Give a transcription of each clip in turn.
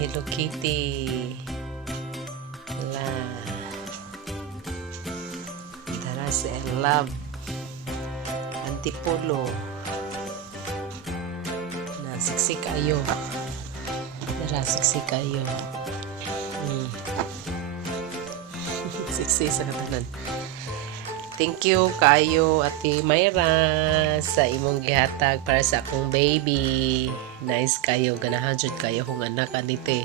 Hello Kitty. La. Tara si I love. Antipolo. Na siksik kayo. Tara siksik kayo. Siksi sa katanan. Thank you kayo Ate Mayra sa imong gihatag para sa akong baby. Nice kayo, ganahan jud kayo kung anak anite.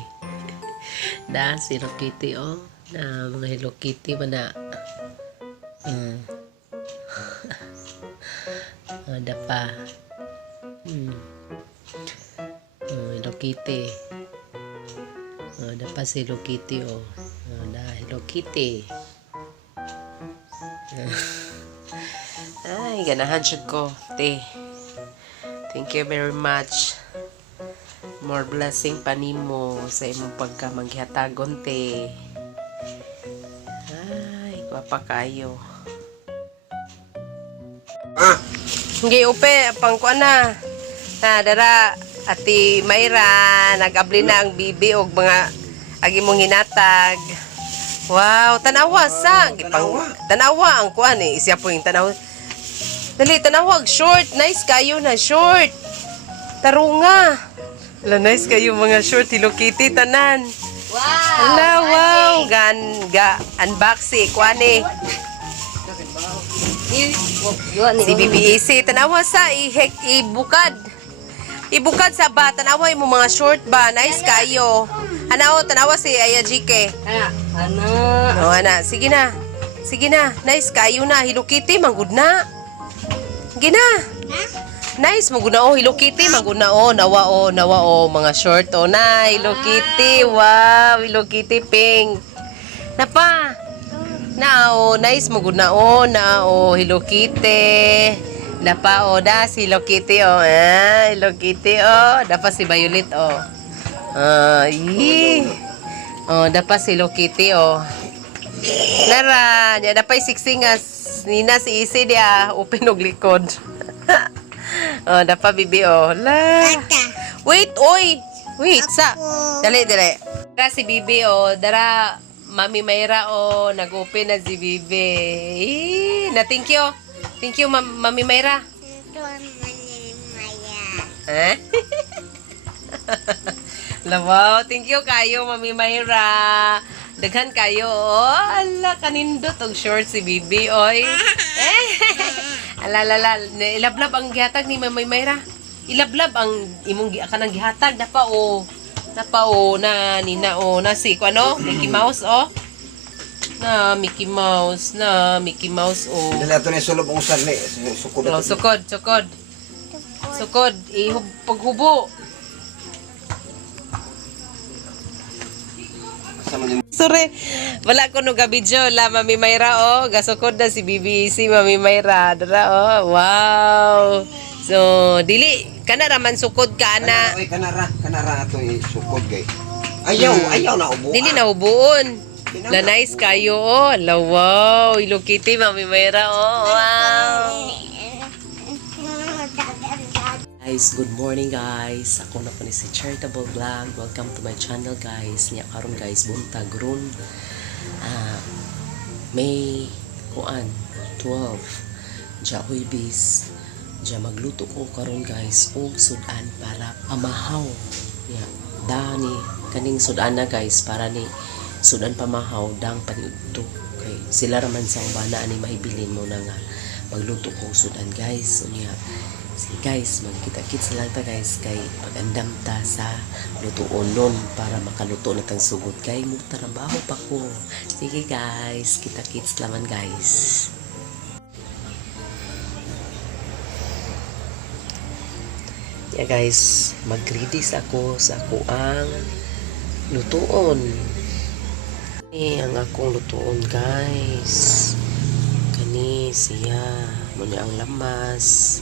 Na si Hello Kitty oh, na mga Hello Kitty man na. Ada pa. Hello Kitty. Ada pa si Hello Kitty oh. Ada Hello Kitty. Ay, ganahan jud ko, te. Thank you very much. More blessing pa nimo sa imong pagkamangihatagon, te. Ay, gwapa kayo. Hindi upe, pangkuan na. Dara, Ate Mayra, nag-abli na ang bibi og mga agi mong hinatag. Wow, tanawa sa tanawa ang kuan eh. Siya po yung tanawa. Dali, tanawag short. Nice kayo na short. Tarunga. Ala, nice kayo mga short. Hello Kitty tanan. Wow. Ala, wow. Unboxing kuan eh. Si BBAC tanawa sa ibukad. Ibukad sa ba tanawa mo mga short ba. Nice kayo. Ano, tanawa si Aya GK. Ana. Oh, ana. Sige na. Sige na. Nice kayo na. Hello Kitty, manggod na. Sige na. Nice, manggod na. Oh, Hello Kitty, manggod na. Oh, nawa, oh, nawa, oh. Mga short, oh, na. Hello Kitty. Wow, Hello Kitty pink. Napa. Na, oh, nice, manggod na. Oh, na, oh, Hello Kitty. Napa, oh, da, si Hello Kitty, oh. Ah, Hello Kitty, oh. Napa si Violet, oh. Oh, dapat si Hello Kitty, oh. Lara, niya dapat siksingas. Nina si Isi dia, upin og likod. Oh, dapat bibi, oh. La. Wait, oy. Wait, sa. Dali, dali. Dara si bibi, oh. Dara, Mami Mayra, oh. Nag-open na si bibi. Na, thank you. Thank you, Mami Mayra. Eh? Wow, thank you kayo, Mami Mayra. Daghan kayo, oh. Ala, kanindot og short si Bibi, oy. Alalala, ilablab ang gihatag ni Mami Mayra. Ilablab ang imong kanang gihatag napa o. Napa o na nina o na si ko ano, Mickey Mouse o. Na Mickey Mouse, na Mickey Mouse o. Dili ato ni sulod ang usar ni sukod. Oh, sukod, sukod. Sukod, paghubo. Sorry, wala ko no gabidyo la Mami Mayra oh, gasukod na si BBC Mami Mayra dara oh. Wow. So, dili kana raman sukod ka na. Oy, kanara ato sukod gay. Ayaw na ubo. Dili na ubuon. La nice kayo oh. La wow, Hello Kitty Mami Mayra oh. Wow. Guys, good morning guys. Ako na po ni si Charitable Vlog. Welcome to my channel guys. Niya karon guys, buntag ron. May kuan 12. Ja huibis. Ja magluto ko karon guys og sudan para pamahaw. Ya, dani kaning sudan na guys para ni sudan pamahaw dang paniudto. Okay, sila raman sa bana ani mahibilin mo na nga magluto ko sudan guys. So niya sige guys, magkita-kits lang ta guys kay pagandam ta sa lutuon nun para makaluto na tang sugod kay mo trabaho pa ko. Sige guys, kita-kits laman guys. Yeah guys, mag-ready ako sa kuang lutuon. Ini ang akong lutuon guys. Kani siya, muna ang lamas,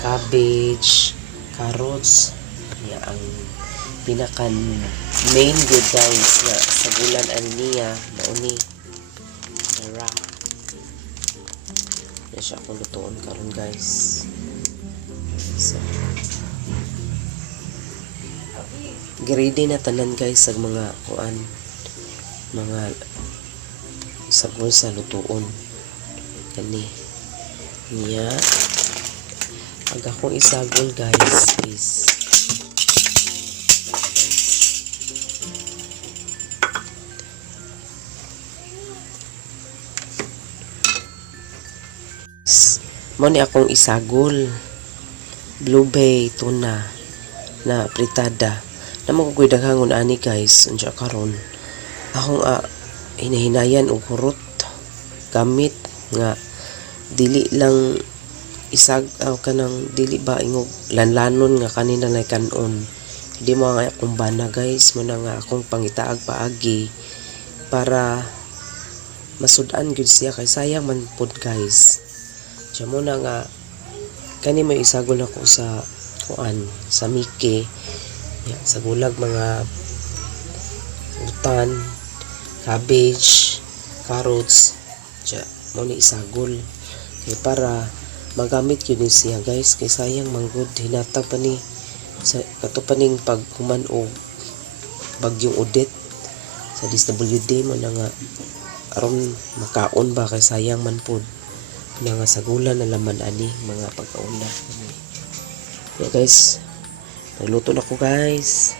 cabbage, carrots, ya ang pinakan main good guys na sa bulan ani niya nauni ra. Ya siya akong lutuon karon guys. So, Ready na tanan guys sa mga kuan, mga sabon sa lutuon. Kani. Niya. Pag akong isagol guys is mo ni akong isagol blue bay tuna na pritada na magugoy daghangon ani guys unsa karon akong hinahinayan og hurot gamit nga dili lang kanang dili ba ingog lanlanon nga kanina lay kanon di mo nga akong bana guys mo na nga akong pangitaag paagi para masud-an gyud siya kay sayang man pod guys. Siya mo na nga kani may isagol ako sa kuan sa miki sa gulag mga utan, cabbage, carrots siya mo ni isagol kay para magamit yun din siya guys kay sayang manggod hinatag pa ni sa katupaning paghuman og bagyong Odette sa DSWD mo na nga aron makaon ba kay sayang man pod na nga sagulan na laman ani mga pagkauna yeah guys nagluto na ko guys.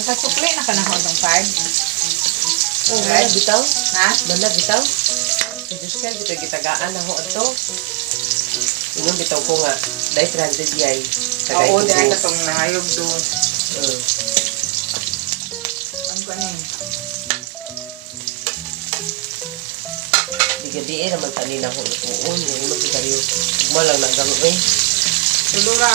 Nakasukli na ka na hondong card. Oh, mana bitaw? Ha? Mana bitaw? Si Juskel bitaw gitagaan ako ato. Ingon bitaw ko nga dai 300 yay. Oo, dahil na itong nangayog doon. Ang kanin. Digadiin naman kanina ko uon. Yung mo sikaryo. Gumalang nagangay. Tulura.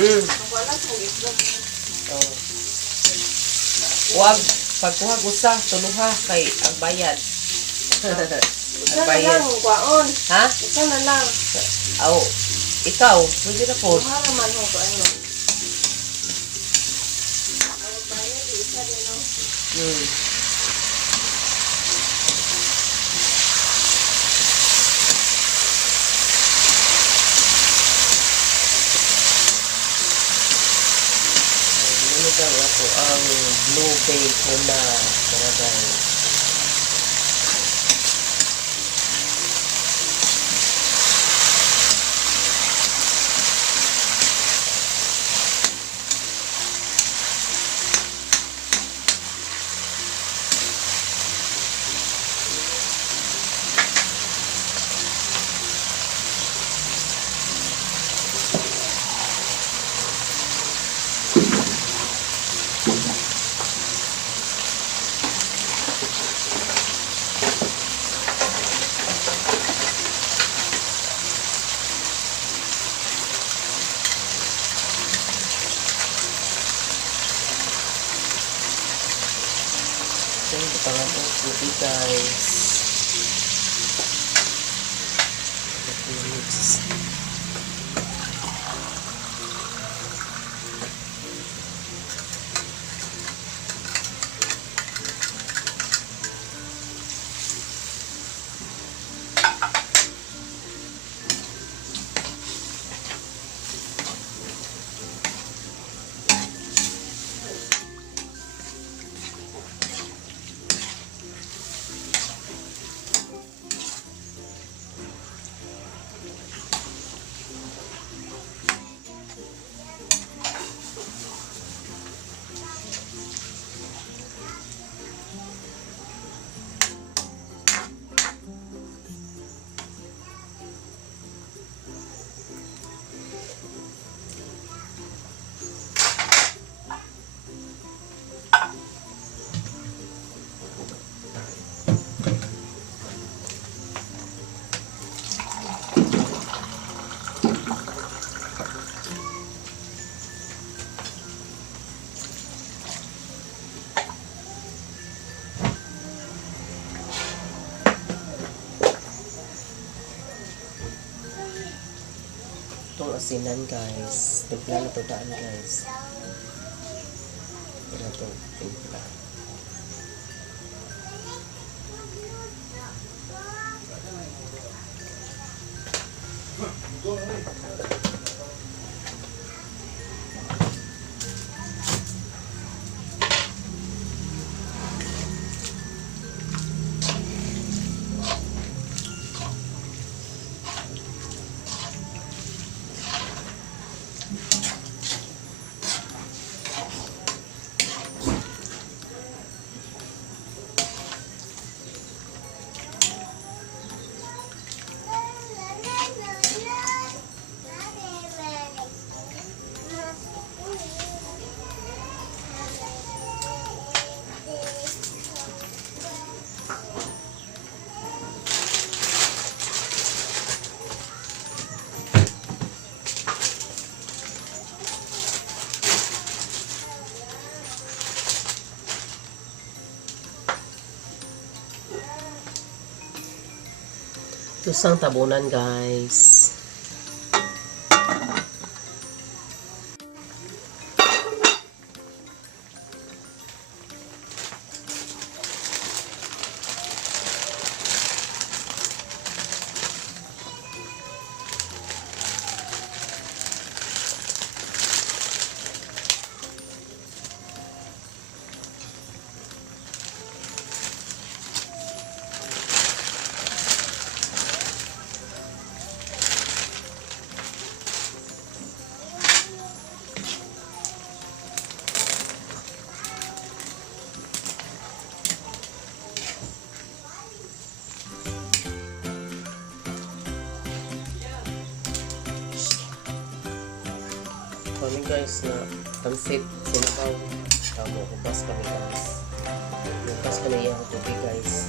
Wala sa itlog. Oh. Huwag, pagkuhag usa, tuluha kay ang bayad. Ang bayad. Kuwaon. Ha? Isa na lang. Aw, ikaw, pwede na po. Haraman ho ko ano. Hmm. Ano daw ako ang blue bay ko na talagang ito pangatong puti guys. Itong asinan guys. Timpla na ito daan guys. Ito na ito. Timpla. Ito sang tabunan guys. Kami guys na pansit sinabaw. Tamo, hupas kami guys. Hupas kami yung tubig guys.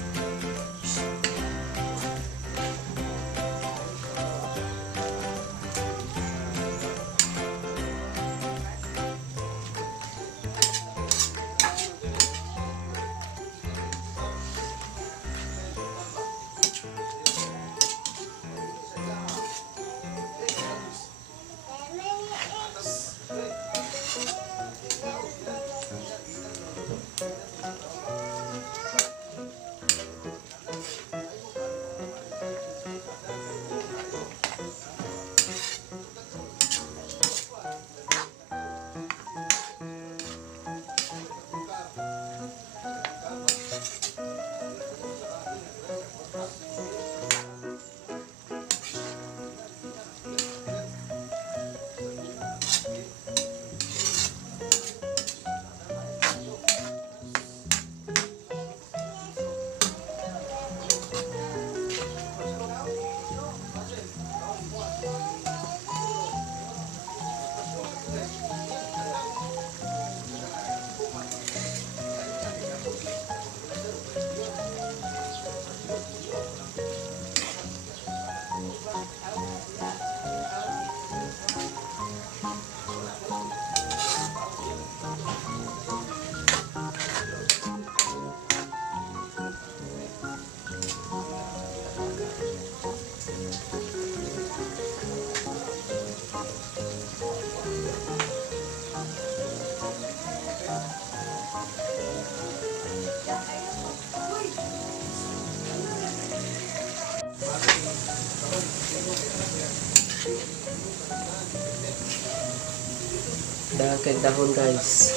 kay dahon guys.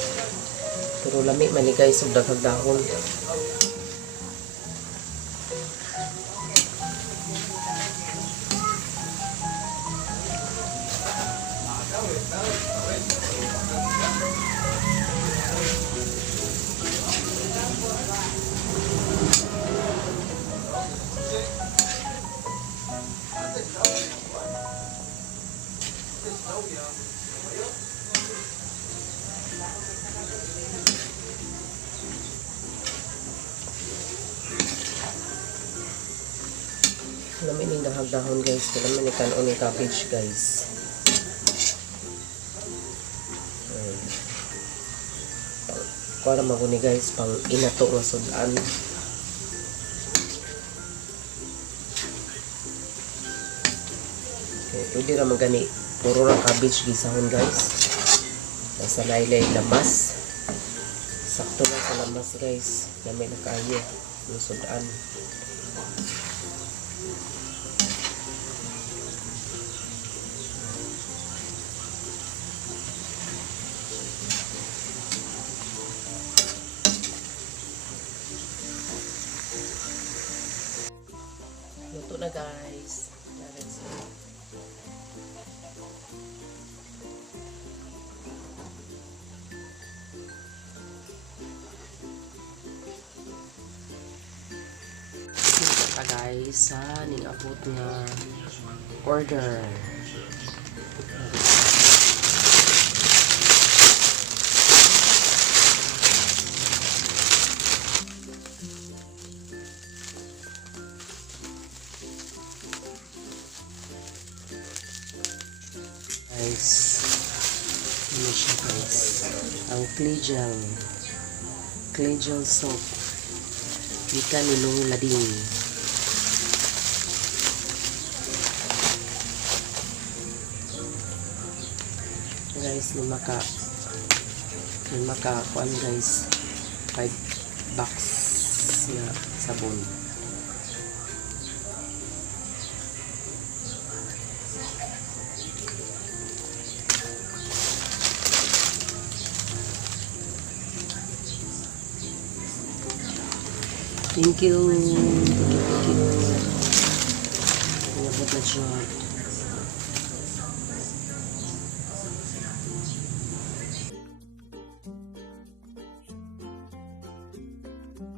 Pero lami man ni guys ug daghang dahon. Lami ning daghang dahon guys. Lami ni kanon ni cabbage guys. Kuha naman ko ni guys pang inato nga sudan. Okay, pwede naman gani puro lang cabbage gisahon guys. Nasa laylay lamas. Sakto lang sa lamas guys. Lami na kayo yung sudan. Luto na guys. Luto ka guys sa ning-abot nga order. Guys, ano siya guys, ang clay gel soap kita nilong lading. Guys, maka kuan guys 5 box na sabon. Thank you. Inabot na siya.